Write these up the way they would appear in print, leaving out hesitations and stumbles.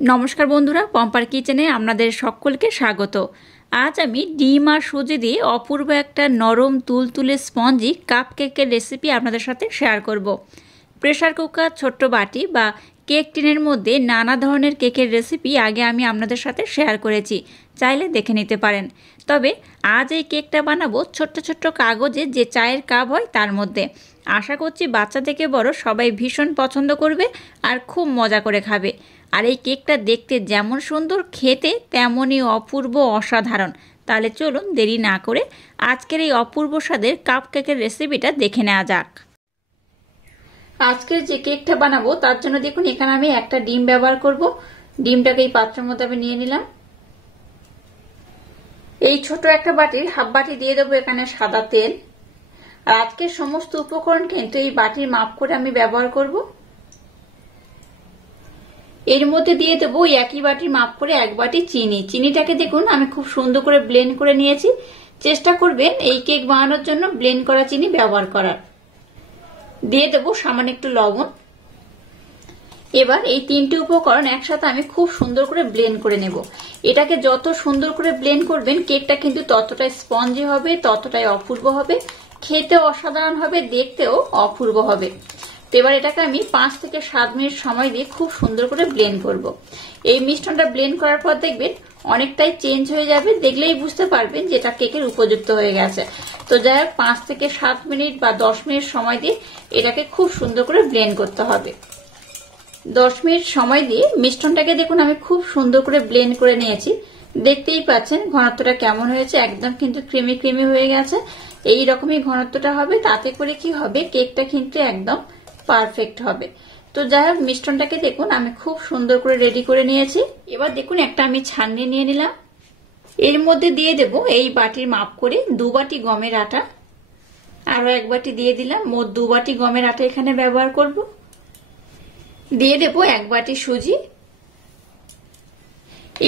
নমস্কার বন্ধুরা, পম্পার কিচেনে আপনাদের সকলকে স্বাগত। আজ আমি ডিম আর সুজি দিয়ে অপূর্ব একটা নরম তুলতুলে স্পঞ্জি কাপ কেকের রেসিপি আপনাদের সাথে শেয়ার করব। প্রেসার কুকার, ছোট্ট বাটি বা কেক টিনের মধ্যে নানা ধরনের কেকের রেসিপি আগে আমি আপনাদের সাথে শেয়ার করেছি, চাইলে দেখে নিতে পারেন। তবে আজ এই কেকটা বানাবো ছোট্ট ছোট্ট কাগজে যে চায়ের কাপ হয় তার মধ্যে। আশা করছি বাচ্চা থেকে বড় সবাই ভীষণ পছন্দ করবে আর খুব মজা করে খাবে। আর এই কেকটা দেখতে যেমন সুন্দর, খেতে তেমনই অপূর্ব, অসাধারণ। তাহলে চলুন দেরি না করে আজকের এই অপূর্ব স্বাদের কাপ কেকের রেসিপিটা দেখে নেওয়া যাক। আজকের যে কেকটা বানাবো তার জন্য দেখুন এখানে আমি একটা ডিম ব্যবহার করব। ডিমটাকে এই পাত্রের মধ্যে আমি নিয়ে নিলাম। এই ছোট একটা বাটির হাফ বাটি দিয়ে দেবো এখানে সাদা তেল। আর আজকের সমস্ত উপকরণ কিন্তু এই বাটির মাপ করে আমি ব্যবহার করব। এর মধ্যে দিয়ে দেবো একই বাটির মাপ করে এক বাটি চিনি। চিনিটাকে দেখুন আমি খুব সুন্দর করে ব্লেন্ড করে নিয়েছি। চেষ্টা করবেন এই কেক বানানোর জন্য ব্লেন্ড করা চিনি ব্যবহার করার। দিয়ে দেবো সামান্য একটু লবণ। এবার এই তিনটি উপকরণ একসাথে আমি খুব সুন্দর করে ব্লেন্ড করে নেব। এটাকে যত সুন্দর করে ব্লেন্ড করবেন কেকটা কিন্তু ততটাই স্পঞ্জি হবে, ততটাই অপূর্ব হবে, খেতে অসাধারণ হবে, দেখতেও অপূর্ব হবে। তো এবার এটাকে আমি 5 থেকে 7 মিনিট সময় দিয়ে খুব সুন্দর করে ব্লেন্ড করব। এই মিশ্রণটা ব্লেন্ড করার পর দেখবেন অনেকটাই চেঞ্জ হয়ে যাবে, দেখলেই বুঝতে পারবেন যে এটা কেকের উপযুক্ত হয়ে গেছে। তো যাই হোক 5 থেকে 7 মিনিট বা 10 মিনিট সময় দিয়ে এটাকে খুব সুন্দর করে ব্লেন্ড করতে হবে। 10 মিনিট সময় দিয়ে মিশ্রণটাকে দেখুন আমি খুব সুন্দর করে ব্লেন্ড করে নিয়েছি। দেখতেই পাচ্ছেন ঘনত্বটা কেমন হয়েছে, একদম কিন্তু ক্রিমি ক্রিমি হয়ে গেছে। এই রকমই ঘনত্বটা হবে, তাতে করে কি হবে কেকটা কিন্তু একদম পারফেক্ট হবে। তো যাই হোক মিশ্রণটাকে দেখুন আমি খুব সুন্দর করে রেডি করে নিয়েছি। এবার দেখুন একটা আমি ছাঁকনি নিয়ে নিলাম। এর মধ্যে দিয়ে দেব এই বাটির মাপ করে 2 বাটি গমের আটা। আরো এক বাটি দিয়ে দিলাম, মোট 2 বাটি গমের আটা এখানে ব্যবহার করব। দিয়ে দেব 1 বাটি সুজি।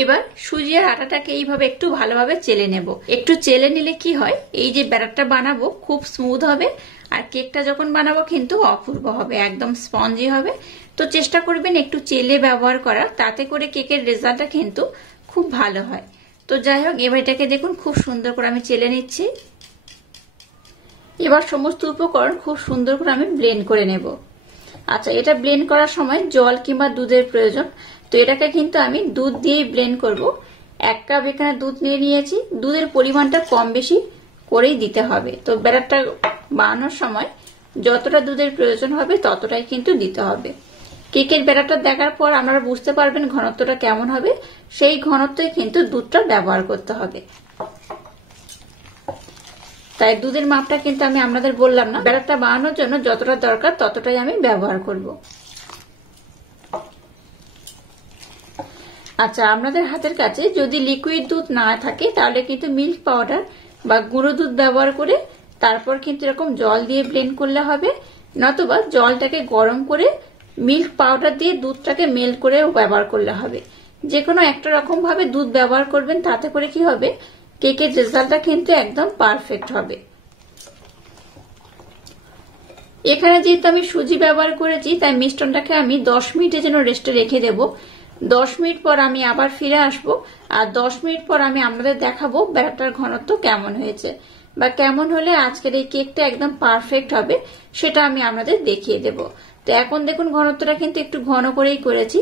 এবার সুজি আর আটাটাকে এইভাবে একটু ভালোভাবে চেলে নেব। একটু চেলে নিলে কি হয়, এই যে ব্যাটারটা বানাবো খুব স্মুথ হবে আর কেকটা যখন বানাবো কিন্তু অপূর্ব হবে, একদম স্পঞ্জি হবে। তো চেষ্টা করবেন একটু চেলে ব্যবহার করার, তাতে করে কেকের রেজাল্টটা কিন্তু খুব ভালো হয়। তো যাই হোক এবার এটাকে দেখুন খুব সুন্দর করে আমি চেলে নিচ্ছি। এবার সমস্ত উপকরণ খুব সুন্দর করে আমি ব্লেন্ড করে নেব। আচ্ছা, এটা ব্লেন্ড করার সময় জল কিংবা দুধের প্রয়োজন। তো এটাকে কিন্তু আমি দুধ দিয়ে ব্লেন্ড করব। 1 কাপ এখানে দুধ নিয়ে নিয়েছি। দুধের পরিমাণটা কম বেশি করেই দিতে হবে। তো ব্যাটারটা বানানোর সময় যতটা দুধের প্রয়োজন হবে ততটাই কিন্তু দিতে হবে। কেকের ব্যাটারটা দেখার পর আপনারা বুঝতে পারবেন ঘনত্বটা কেমন হবে, সেই ঘনত্বই কিন্তু দুধটা ব্যবহার করতে হবে। তাই দুধের মাপটা কিন্তু আমি আপনাদের বললাম না, ব্যাটারটা বানানোর জন্য যতটা দরকার ততটাই আমি ব্যবহার করব। আচ্ছা, আপনাদের হাতের কাছে যদি লিকুইড দুধ না থাকে তাহলে কিন্তু মিল্ক পাউডার বা গুঁড়ো দুধ ব্যবহার করে তারপর কিন্তু এরকম জল দিয়ে ব্লেন্ড করলে হবে, নতুবা জলটাকে গরম করে মিল্ক পাউডার দিয়ে দুধটাকে মেল্ট করে ব্যবহার করলে হবে। যে কোনো একটা রকম ভাবে দুধ ব্যবহার করবেন, তাতে করে কি হবে কেকের রেজাল্টটা কিন্তু একদম পারফেক্ট হবে। এখানে যেহেতু আমি সুজি ব্যবহার করেছি তাই মিশ্রণটাকে আমি 10 মিনিটের জন্য রেস্টে রেখে দেব। 10 মিনিট পর আমি আবার ফিরে আসব আর 10 মিনিট পর আমি আপনাদের দেখাবো ব্যাটারটার ঘনত্ব কেমন হয়েছে বা কেমন হলে আজকের এই কেকটা একদম পারফেক্ট হবে, সেটা আমি আপনাদের দেখিয়ে দেব। তো এখন দেখুন ঘনত্বটা কিন্তু একটু ঘন করেই করেছি।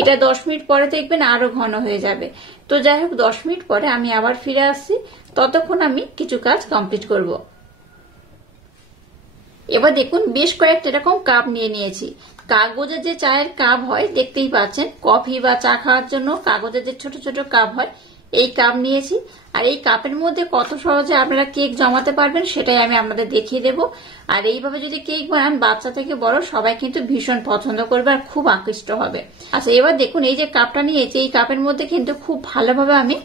এটা 10 মিনিট পরে দেখবেন আরো ঘন হয়ে যাবে। তো যাই হোক 10 মিনিট পরে আমি আবার ফিরে আসছি, ততক্ষণ আমি কিছু কাজ কমপ্লিট করব। এবার দেখুন বেশ কয়েকটা এরকম কাপ নিয়ে নিয়েছি। কাগজের যে চায়ের কাপ হয় দেখতেই পাচ্ছেন, কফি বা চা খাওয়ার জন্য কাগজের যে ছোট ছোট কাপ হয়, এই কাপ নিয়েছি। আর এই কাপের মধ্যে কত সহজে আপনারা কেক জমাতে পারবেন সেটাই আমি আপনাদের দেখিয়ে দেব। আর এইভাবে যদি কেক বানান বাচ্চা থেকে বড় সবাই কিন্তু ভীষণ পছন্দ করবে আর খুব আকৃষ্ট হবে। আচ্ছা, এবার দেখুন এই যে কাপটা নিয়েছি, এই কাপের মধ্যে কিন্তু খুব ভালোভাবে আমি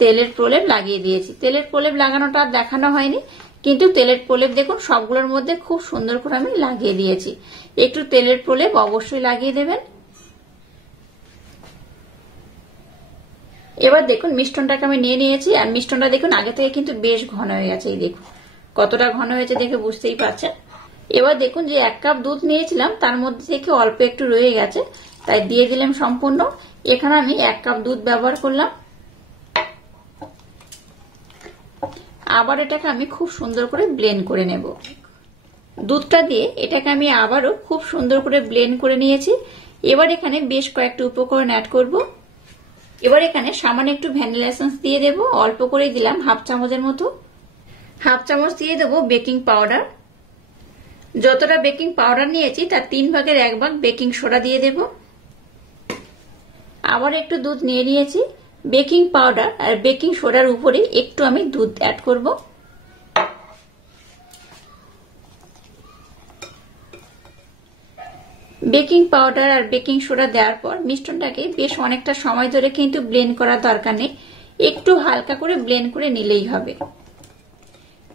তেলের প্রলেপ লাগিয়ে দিয়েছি। তেলের প্রলেপ লাগানোটা আর দেখানো হয়নি, কিন্তু তেলের প্রলেপ দেখুন সবগুলোর মধ্যে খুব সুন্দর করে আমি লাগিয়ে দিয়েছি। একটু তেলের প্রলেপ অবশ্যই লাগিয়ে দেবেন। এবার দেখুন মিশ্রণটাকে আমি নিয়ে নিয়েছি আর মিশ্রণটা দেখুন আগে থেকে কিন্তু বেশ ঘন হয়ে গেছে। এই দেখুন কতটা ঘন হয়েছে দেখে বুঝতেই পারছেন। এবার দেখুন যে 1 কাপ দুধ নিয়েছিলাম তার মধ্যে থেকে অল্প একটু রয়ে গেছে, তাই দিয়ে দিলাম সম্পূর্ণ। এখানে আমি 1 কাপ দুধ ব্যবহার করলাম। আবার এটাকে আমি খুব সুন্দর করে ব্লেন্ড করে নেব। দুধটা দিয়ে এটাকে আমি আবারও খুব সুন্দর করে ব্লেন্ড করে নিয়েছি। এবার এখানে বেশ কয়েকটা উপকরণ অ্যাড করব। এবার এখানে সামান্য একটু ভ্যানিলা এসেন্স দিয়ে দেব, অল্প করে দিলাম, 1/2 চামচের মতো। 1/2 চামচ দিয়ে দেব বেকিং পাউডার। যতটা বেকিং পাউডার নিয়েছি তার 3 ভাগের 1 ভাগ বেকিং সোডা দিয়ে দেব। আবার একটু দুধ নিয়ে নিয়েছি। বেকিং পাউডার আর বেকিং সোডার উপরে একটু আমি দুধ অ্যাড করব। বেকিং পাউডার আর বেকিং সোডা দেওয়ার পর মিশ্রণটাকে বেশ অনেকটা সময় ধরে কিন্তু ব্লেন্ড করার দরকার নেই, একটু হালকা করে ব্লেন্ড করে নিলেই হবে।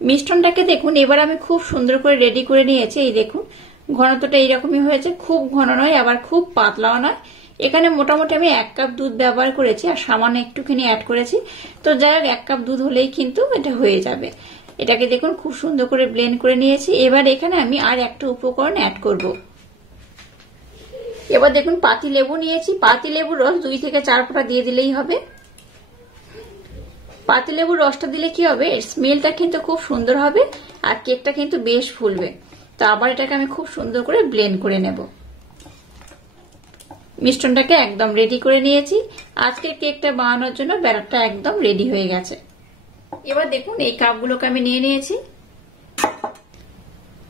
মিশ্রণটাকে দেখুন এবার আমি খুব সুন্দর করে রেডি করে নিয়েছি। এই দেখুন ঘনত্বটা এইরকমই হয়েছে, খুব ঘন নয় আবার খুব পাতলাও নয়। এখানে মোটামুটি আমি 1 কাপ দুধ ব্যবহার করেছি আর সামান্য একটুখানি অ্যাড করেছি। তো যাই হোক 1 কাপ দুধ হলেই কিন্তু এটা হয়ে যাবে। এটাকে দেখুন খুব সুন্দর করে ব্লেন্ড করে নিয়েছি। এবার এখানে আমি আর একটা উপকরণ অ্যাড করব। এবার দেখুন পাতি লেবু নিয়েছি। পাতি লেবুর রস 2 থেকে 4 ফোঁটা দিয়ে দিলেই হবে। পাতি লেবুর রসটা দিলে কি হবে, এর স্মেলটা কিন্তু খুব সুন্দর হবে আর কেকটা কিন্তু বেশ ফুলবে। তো আবার এটাকে আমি খুব সুন্দর করে ব্লেন্ড করে নেব। মিশ্রণটাকে একদম রেডি করে নিয়েছি। আজকে কেকটা বানানোর জন্য ব্যাটারটা একদম রেডি হয়ে গেছে। এবার দেখুন এই কাপগুলোকে আমি নিয়ে নিয়েছি।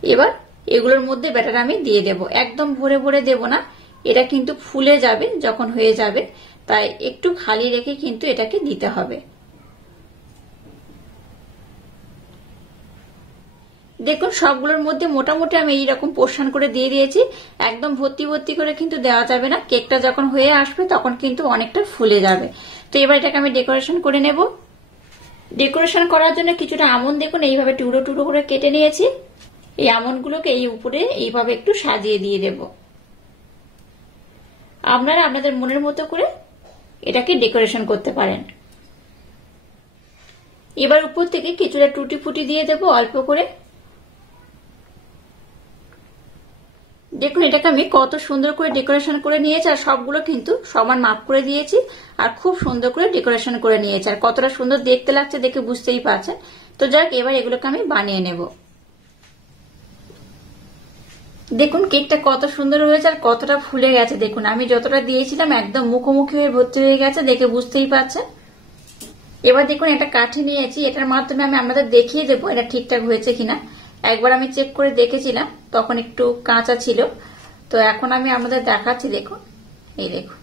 এবার এগুলোর মধ্যে ব্যাটার আমি দিয়ে দেব। একদম ভরে ভরে দেব না, এটা কিন্তু ফুলে যাবে যখন হয়ে যাবে, তাই একটু খালি রেখে কিন্তু এটাকে দিতে হবে। দেখুন সবগুলোর মধ্যে মোটামুটি আমি এইরকম পোর্শন করে দিয়ে দিয়েছি। একদম ভর্তি ভর্তি করে কিন্তু দেওয়া যাবে না, কেকটা যখন হয়ে আসবে তখন কিন্তু অনেকটা ফুলে যাবে। তো এবার এটাকে আমি ডেকোরেশন করে নেব। ডেকোরেশন করার জন্য কিছুটা আমন্ড দেখুন এইভাবে টুকরো টুকরো করে কেটে নিয়েছি। এই আমন্ডগুলোকে এই উপরে এইভাবে একটু সাজিয়ে দিয়ে দেব। আপনারা আপনাদের মনের মতো করে এটাকে ডেকোরেশন করতে পারেন। এবার উপর থেকে কিছুটা টুটি ফুটি দিয়ে দেব অল্প করে। দেখুন এটাকে আমি কত সুন্দর করে ডেকোরেশন করে নিয়েছি আর সবগুলো কিন্তু সমান মাপ করে দিয়েছি আর খুব সুন্দর করে ডেকোরেশন করে নিয়েছি। আর কতটা সুন্দর দেখতে লাগছে দেখে বুঝতেই পারছেন। তো যাক এবার এগুলোকে আমি বানিয়ে নেব। দেখুন কেকটা কত সুন্দর হয়েছে আর কতটা ফুলে গেছে। দেখুন আমি যতটা দিয়েছিলাম একদম মুখোমুখি হয়ে ভর্তি হয়ে গেছে, দেখে বুঝতেই পারছেন। এবার দেখুন একটা কাঠি নিয়েছি, এটার মাধ্যমে আমি আপনাদের দেখিয়ে দেবো এটা ঠিকঠাক হয়েছে কিনা। একবার আমি চেক করে দেখেছিলাম, তখন একটু কাঁচা ছিল, তো এখন আমি আপনাদের দেখাচ্ছি। দেখুন এই দেখুন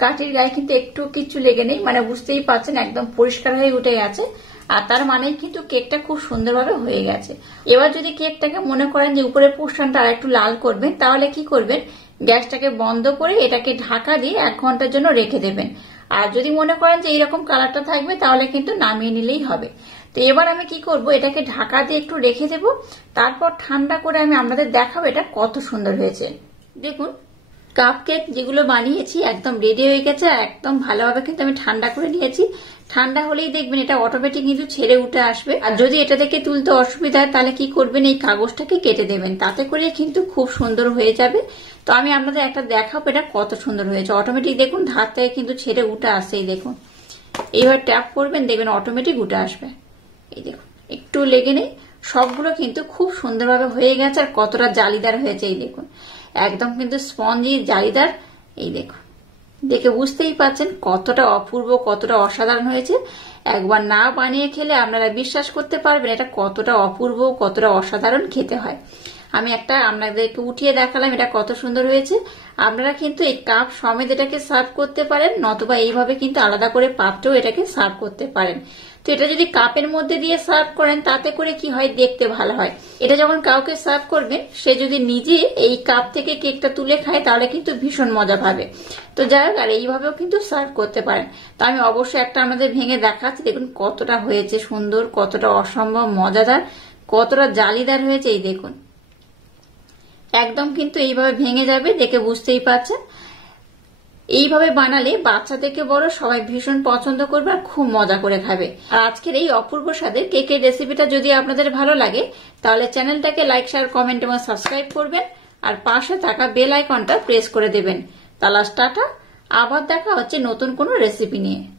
কাঠির গায়ে কিন্তু একটু কিছু লেগে নেই, মানে বুঝতেই পারছেন একদম পরিষ্কার হয়ে উঠে গেছে। আর তার মানেই কিন্তু কেকটা খুব সুন্দরভাবে হয়ে গেছে। এবার যদি কেকটাকে মনে করেন যে উপরের পোর্শনটা আর একটু লাল করবেন, তাহলে কি করবেন, গ্যাসটাকে বন্ধ করে এটাকে ঢাকা দিয়ে 1 ঘন্টার জন্য রেখে দেবেন। আর যদি মনে করেন যে এইরকম কালারটা থাকবে তাহলে কিন্তু নামিয়ে নিলেই হবে। তো এবার আমি কি করব, এটাকে ঢাকা দিয়ে একটু রেখে দেব, তারপর ঠান্ডা করে আমি আপনাদের দেখাবো এটা কত সুন্দর হয়েছে। দেখুন কাপ কেক যেগুলো বানিয়েছি একদম রেডি হয়ে গেছে আর একদম ভালোভাবে কিন্তু আমি ঠান্ডা করে নিয়েছি। ঠান্ডা হলেই দেখবেন এটা অটোমেটিক কিন্তু ছেড়ে উঠে আসবে। আর যদি এটা থেকে তুলতে অসুবিধা হয় তাহলে কি করবেন, এই কাগজটাকে কেটে দেবেন, তাতে করে কিন্তু খুব সুন্দর হয়ে যাবে। তো আমি আপনাদের একটা দেখাবো এটা কত সুন্দর হয়েছে। অটোমেটিক দেখুন ধার থেকে কিন্তু ছেড়ে উঠে আসছে। এই দেখুন এইভাবে ট্যাপ করবেন, দেখবেন অটোমেটিক উঠে আসবে। এই দেখুন একটু লেগে নেই, সবগুলো কিন্তু খুব সুন্দরভাবে হয়ে গেছে আর কতটা জালিদার হয়েছে। এই দেখুন একদম কিন্তু স্পঞ্জি জালিদার। এই দেখুন দেখে বুঝতেই পারছেন কতটা অপূর্ব, কতটা অসাধারণ হয়েছে। একবার না বানিয়ে খেলে আপনারা বিশ্বাস করতে পারবেন এটা কতটা অপূর্ব, কতটা অসাধারণ খেতে হয়। আমি একটা আপনাদেরকে উঠিয়ে দেখালাম এটা কত সুন্দর হয়েছে। আপনারা কিন্তু এই কাপ সমেত এটাকে সার্ভ করতে পারেন, নতুবা এইভাবে কিন্তু আলাদা করে পাত্রেও এটাকে সার্ভ করতে পারেন। তো এটা যদি কাপের মধ্যে দিয়ে সার্ভ করেন তাতে করে কি হয়, দেখতে ভালো হয়। এটা যখন কাউকে সার্ভ করবেন সে যদি নিজে এই কাপ থেকে কেকটা তুলে খায় তাহলে কিন্তু ভীষণ মজা পাবে। তো যাই হোক আর এইভাবেও কিন্তু সার্ভ করতে পারেন। তো আমি অবশ্যই একটা আমাদের ভেঙে দেখাচ্ছি। দেখুন কতটা হয়েছে সুন্দর, কতটা অসম্ভব মজাদার, কতটা জালিদার হয়েছে। এই দেখুন একদম কিন্তু এইভাবে ভেঙে যাবে, দেখে বুঝতেই পারছেন। এইভাবে বানালে বাচ্চা থেকে বড় সবাই ভীষণ পছন্দ করবে আর খুব মজা করে খাবে। আর আজকের এই অপূর্ব স্বাদের কেকের রেসিপিটা যদি আপনাদের ভালো লাগে তাহলে চ্যানেলটাকে লাইক, শেয়ার, কমেন্ট এবং সাবস্ক্রাইব করবেন। আর পাশে থাকা বেল আইকনটা প্রেস করে দেবেন। তাহলে টাটা, আবার দেখা হচ্ছে নতুন কোনো রেসিপি নিয়ে।